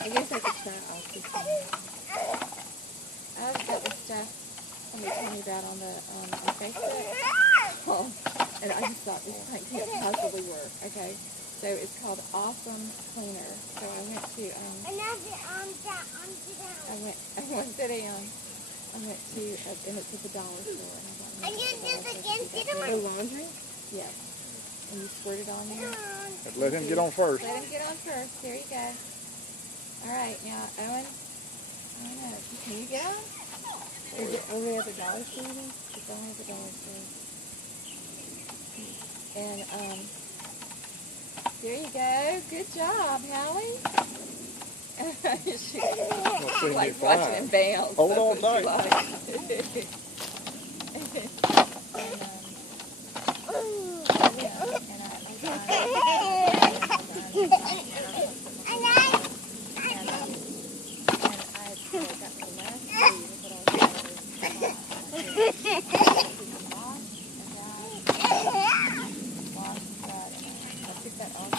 I guess I could try all this one. I've got this stuff somebody told me about on Facebook. Oh, and I just thought this thing can't possibly work. Okay, so it's called Awesome Cleaner. So I went to I went to and it's at the dollar store. And you do the against it. The laundry? Yes. And you squirt it on there. Let him get on first. Let him get on first. There you go. All right, now Owen. I don't know. Can you get on? Is it only at the Dollar Store? It's only at the dollar store. And there you go. Good job, Hallie. She's like watching him bounce. Hold on That's what tight. she likes. I took that off.